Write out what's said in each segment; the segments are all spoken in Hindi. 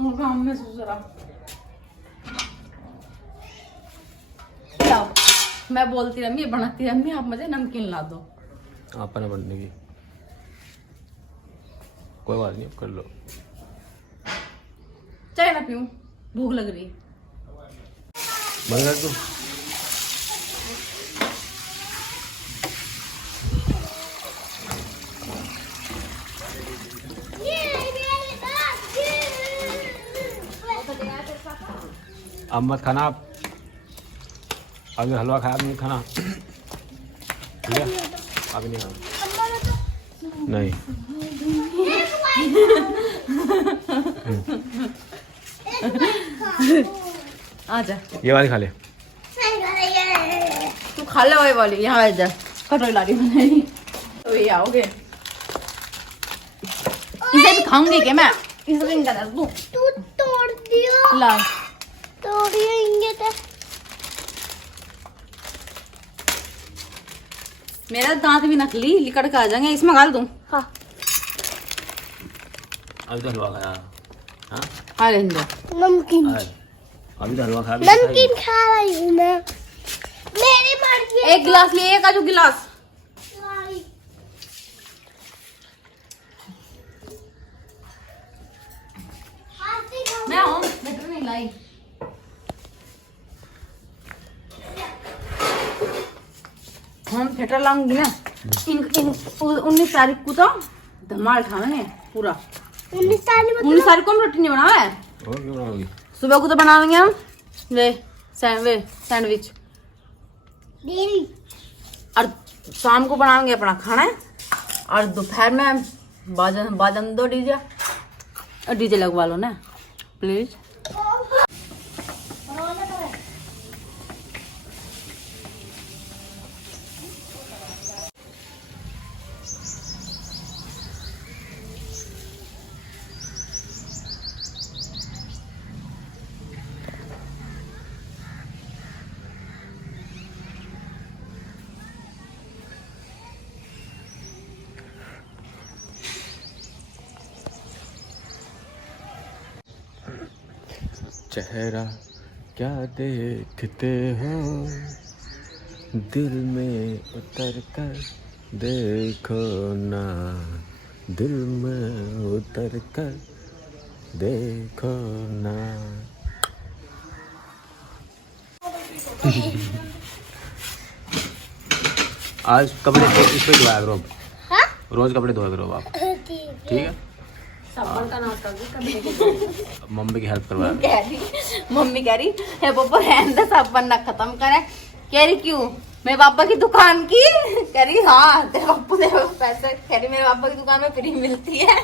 काम में सोच रहा। क्या मैं बोलती रही बनाती रही, आप मुझे नमकीन ला दो। आपने बनने की कोई बात नहीं, कर लो। चाय ना पीऊं, भूख लग रही है। बंद कर दो। अब मत खाना आप, अभी हलवा खाया नहीं खाना, ठीक है? अभी नहीं खाना, नहीं। आजा, ये वाली खा ले। तू खा ले वही वाली। यहाँ आ जा, कटोरी ला रही बनाई तो ये आओगे। इसे भी खाऊंगी क्या मैं? इसे भी इनका दर्द तू तोड़ दिया। ला तोड़ेंगे तो मेरा दांत भी नकली लिकड़ के आ जाएंगे, इसमें गाल दूं। हाँ अभी तो हलवा खाया। हाँ हाँ रहने दो। नमकीन, अभी तो हलवा खाया। नमकीन खा रही हूँ मैं, मेरी मर्जी। एक गिलास लिए, एक आजू गिलास। मैं हूँ बेटर नहीं लाई। हम थिएटर लाऊंगी ना, इन 19 तारीख को तो धमाल खाएंगे पूरा। 19 तारीख 19 तारीख को हम रोटी नहीं बनावे, और क्यों बनाओगी? सुबह को तो बनाएंगे हम वे सैंडविच, डेरी। और शाम को बनाएंगे अपना खाना, और दोपहर में बाजन दो डीजे, और डीजे लगवा लो ना प्लीज। चेहरा क्या देखते हो, दिल में उतर कर देखो ना, दिल में उतर कर देखो ना। आज कपड़े इस पे धोया करो, हाँ? रोज कपड़े धोया करो आप, ठीक है? साबुन का नाश्ता भी करने के मम्मी की हेल्प करवाया। मम्मी कह रही है पापा रहने दे, साबुन ना खत्म करे। कह रही क्यों? मेरे पापा की दुकान की। कह रही हाँ तेरे पापा दे पैसे। कह रही मेरे पापा की दुकान में फ्री मिलती है।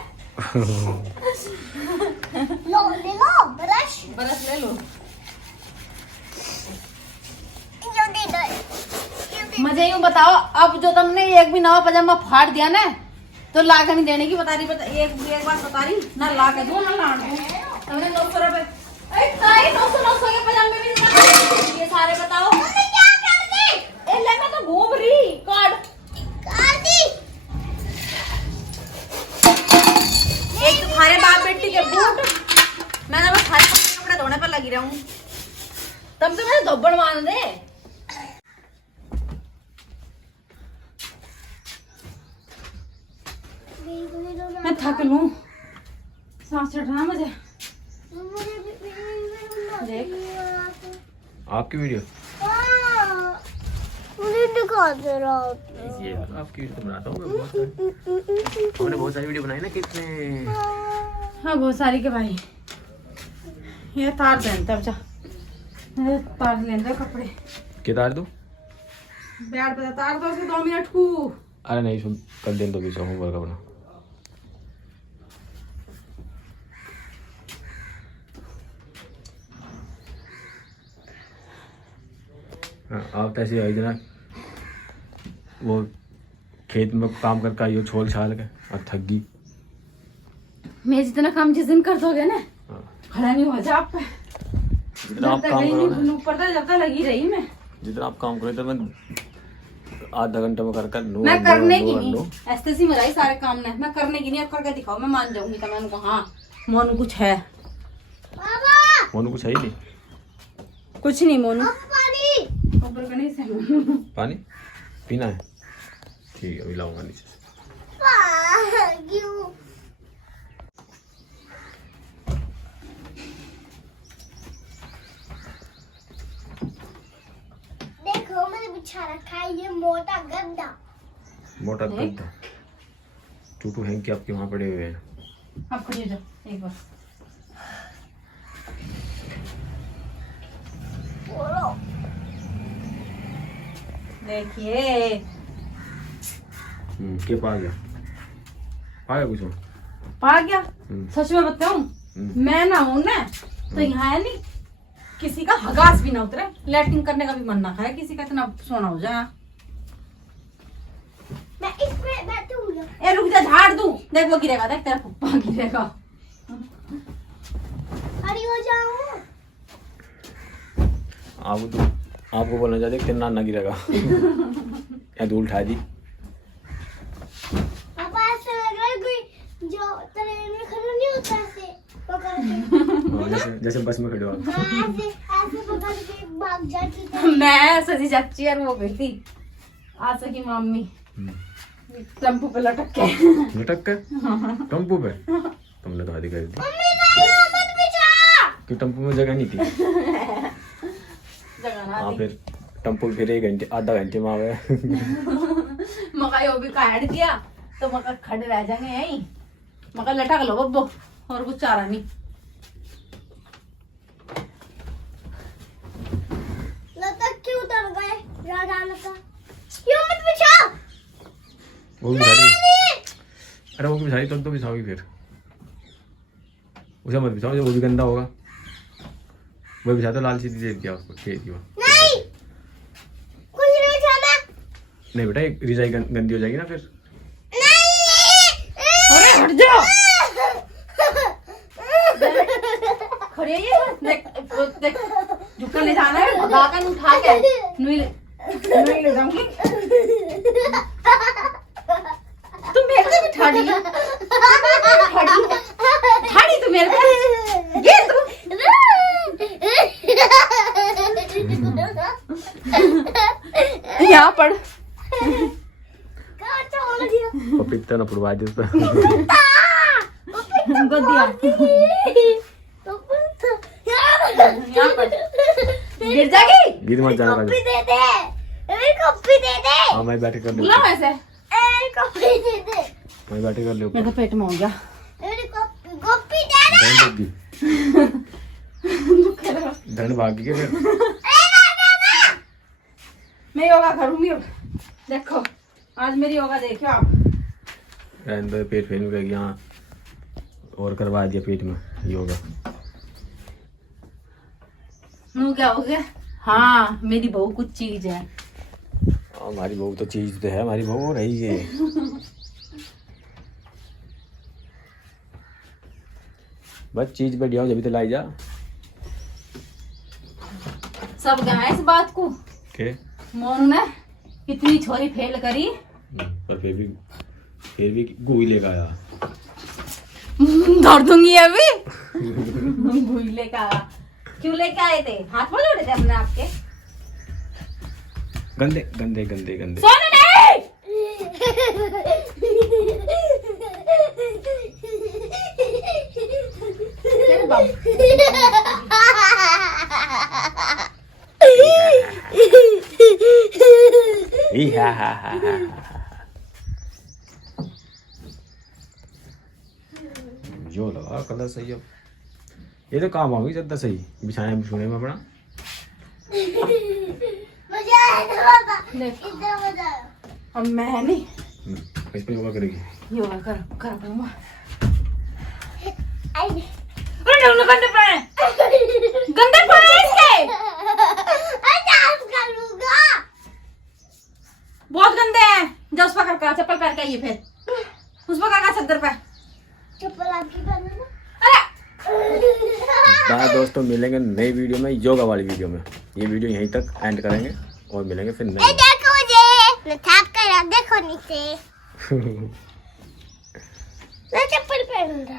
लो ले लो ब्रश, बरस ले लो। ये दे दो। मुझे यूँ बताओ, अब जो तुमने एक भी नवा पजामा फाड़ दिया ना, तो ला के नहीं देने की बता रही। एक बार बता रही ना, ला के दो ना लाड़ दो। तुमने 900 रुपए 900 के पजामे भी नहीं, ये सारे बताओ क्या कर दी? ले मैं तो घूम रही कार्ड कर दी। एक तुम्हारे बाप बेटी के बूट, मैं ना बस सारे कपड़े धोने पर लगी रहूं। तब तो मुझे धोबड़ मान दे। मैं थक लूं, सांस चढ़ रहा मुझे। देख आपकी वीडियो मुझे दिखा दे रहा हूँ। ये आपकी वीडियो तो बनाता हूँ मैं बहुत सारी। हमने बहुत सारी वीडियो बनाई ना कितने। हाँ बहुत सारी के भाई। ये तार पहनता अब जा, तार लेंगे कपड़े के तार दो, बैठ पे तार दो उसके 2 मिनट को। अरे नहीं सुन, कर दें तो बीच होमवर्क अपना। हाँ, आप तो ऐसे आई जना, वो खेत में काम करके आई हो छोल छाल के और थक गई। मैं जितना काम जिस दिन कर दोगे ना, हाँ। खड़ा नहीं हो जा आप पे। जितना आप काम करो ना, ऊपर तक जब तक लगी रही मैं। जितना आप काम करो तो मैं आधा घंटा में कर मैं करने की नहीं, ऐसे सी मराई सारे काम ने। मैं करने की नहीं, अब करके दिखाओ, मैं मान जाऊंगी। तो मैंने कहा हाँ मोन कुछ है। मोनू कुछ है ही नहीं। कुछ नहीं मोनू। पानी ऊपर का नहीं से पानी पीना है, ठीक है अभी लाऊंगा नीचे से। क्यों देखो मैंने बिछा रखा है ये मोटा गद्दा। मोटा गद्दा टूटू हैंग के आपके वहाँ पड़े हुए हैं। आप खड़ी हो जाओ एक बार। देखिए के पा गया कुछ हो? पा गया। सच में बताऊं, मैं ना हूं ना तो यहाँ है नहीं किसी का हगास भी ना उतरे, लैट्रिन करने का भी मन ना खाए किसी का, इतना सोना हो जाए। मैं इसमें बैठूंगी। ए रुक जा, झाड़ दूं, देख वो गिरेगा, देख तेरा पप्पा गिरेगा। खड़ी हो जाऊं। आपको बोलना चाहते कि ना गिरेगा या धूल उठा दी। पापा ऐसा लग रहा है कोई जो ट्रेन में खड़ा नहीं होता ऐसे पकड़ के। जैसे बस में खड़े हो आप। हाँ, ऐसे ऐसे पकड़ के भाग जाती थी। मैं सजी चाची और वो गई थी आशा की मम्मी टेम्पो पे लटक के टेम्पो पे तुमने तो आदि कर दी मम्मी नहीं हो मत बिछा। कि टेम्पो में जगह नहीं थी। हाँ फिर टेम्पो फिर 1 घंटे आधा घंटे में आ गए। मका वो भी काट दिया तो मका खड़े रह जाएंगे यहीं, मका लटक लो बब्बो, और कुछ चारा नहीं। लटक क्यों उतर गए राजा का? क्यों मत बिछा? वो भी बिछाई, अरे वो भी बिछाई तो बिछाओगी फिर, उसे मत बिछाओ, वो भी गंदा होगा। वो बिछा तो लाल सीधी दे दिया उसको, दे दिया। नहीं कुछ नहीं बिछाना। नहीं बेटा एक रिजाई गंदी हो जाएगी ना फिर। अरे हट जाओ, खड़ी है ये, देख देख झुककर ले जाना है, भगा कर उठा के नुई ले जाऊंगी। तुम मेरे पे ठाड़ी तू मेरे पे, ये तू यहाँ पढ़ पपीता ना फुड़वा दे उसका। गद्दिया यहाँ पढ़, गिर जाएगी। गिर मत जाना। कॉपी दे दे, मेरी कॉपी दे दे। हाँ मैं बैठे कर ले, बुला वैसे मेरी कॉपी दे दे। मैं बैठे कर ले। मेरे पेट में हो गया। मेरी कॉपी दे दे। धन भाग गई फिर। मैं योगा करूंगी अब, देखो आज मेरी योगा देखियो आप। अंदर पेट फैल गया यहाँ, और करवा दिया पेट में योगा। नू क्या हो गया? हाँ मेरी बहू कुछ चीज है। हमारी बहू तो चीज तो है, हमारी बहू रही है। बस चीज बढ़िया हो जब तो लाई जा। सब गए इस बात को के मोनू ने कितनी छोरी फेल करी, पर फिर भी गोई लेगा आया। धर दूंगी अभी। गोई लेकर आया, क्यों लेके आए थे? हाथ में जोड़े थे अपने आपके। गंदे गंदे गंदे गंदे। सोनू नहीं। तेरे बाप। जो लगा कलर सही। अब ये तो काम होगी ज्यादा सही बिछाने बिछोने में अपना। मजा आया ना पापा, देख। इतना मजा आया। अब मैं नहीं इस पे योगा करेगी। योगा कर पाऊंगा। आई अरे गंदे पाए इसके, डांस करूंगा। बहुत गंदे हैं। जा उस पर कर, चप्पल पहन के आइए, फिर उस पर का सदर पे चप्पल आपकी पहनना। बाय दोस्तों, मिलेंगे नई वीडियो में, योगा वाली वीडियो में। ये वीडियो यहीं तक एंड करेंगे और मिलेंगे फिर नई। देखो मुझे मैं थाप कर, देखो नीचे। मैं चप्पल पहनूंगा।